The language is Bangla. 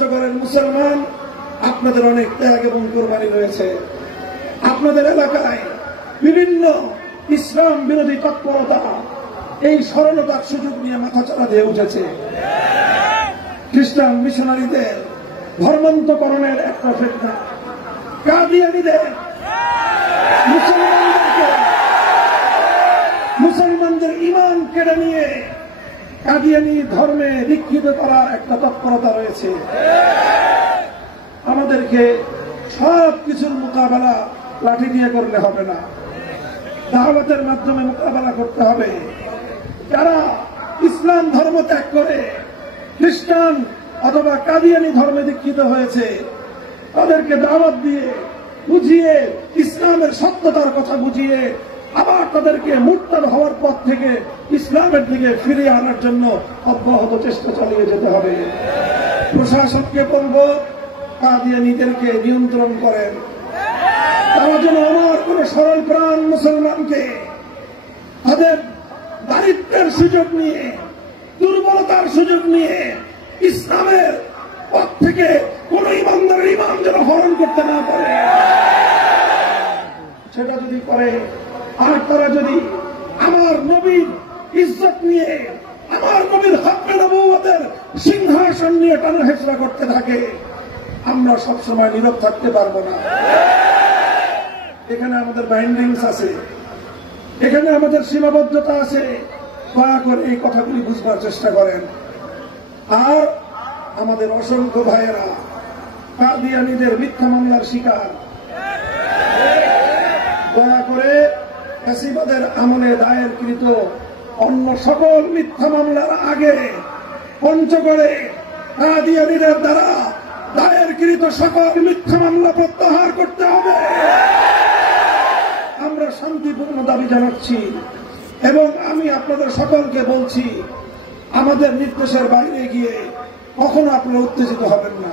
পঞ্চগড়ের মুসলমান, আপনাদের অনেক ত্যাগ এবং কোরবানি রয়েছে। আপনাদের এলাকায় বিভিন্ন ইসলাম বিরোধী তৎপরতা এই সরলতার সুযোগ নিয়ে মাথাচাড়া দিয়ে উঠেছে। খ্রিস্টান মিশনারিদের ধর্মান্তকরণের একটা ফেতনা, কাদিয়ানীদের মুসলমানদের ঈমান কেড়ে নিয়ে কাদিয়ানী ধর্মে দীক্ষিত করার একটা তৎপরতা রয়েছে। আমাদেরকে সব কিছুর মোকাবেলা লাঠি দিয়ে করলে হবে না, দাওয়াতের মাধ্যমে মোকাবেলা করতে হবে। যারা ইসলাম ধর্ম ত্যাগ করে খ্রিস্টান অথবা কাদিয়ানী ধর্মে দীক্ষিত হয়েছে, তাদেরকে দাওয়াত দিয়ে বুঝিয়ে ইসলামের সত্যতার কথা বুঝিয়ে আবার তাদেরকে মুরতাদ হওয়ার পথ থেকে ইসলামের দিকে ফিরিয়ে আনার জন্য অব্যাহত চেষ্টা চালিয়ে যেতে হবে। প্রশাসনকে বলব, কাদিয়ানীদেরকে নিয়ন্ত্রণ করেন। তারা যেন আমার কোন সরল প্রাণ মুসলমানকে তাদের দারিদ্রের সুযোগ নিয়ে, দুর্বলতার সুযোগ নিয়ে ইসলামের পথ থেকে কোন ইমানদারের ঈমান যেন হরণ করতে না পারে। সেটা যদি করে, আর তারা যদি আমার নবীর ইজ্জত নিয়ে, আমার নবীর হক্কে নবুওয়াতের সিংহাসন নিয়ে টানা হেঁচড়া করতে থাকে, আমরা সবসময় নীরব থাকতে পারবো না। এখানে আমাদের বাইন্ডিংস আছে, এখানে আমাদের সীমাবদ্ধতা আছে। দয়া করে এই কথাগুলি বুঝবার চেষ্টা করেন। আর আমাদের অসংখ্য ভাইয়েরা কাদিয়ানীদের মিথ্যা মামলার শিকার। দয়া করে ফ্যাসিবাদের আমলে দায়েরকৃত অন্য সকল মিথ্যা মামলার আগে পঞ্চগড়ে কাদিয়ানীদের দ্বারা দায়েরকৃত সকল মিথ্যা মামলা প্রত্যাহার করতে হবে। আমরা শান্তিপূর্ণ দাবি জানাচ্ছি এবং আমি আপনাদের সকলকে বলছি, আমাদের নির্দেশের বাইরে গিয়ে কখনো আপনারা উত্তেজিত হবেন না।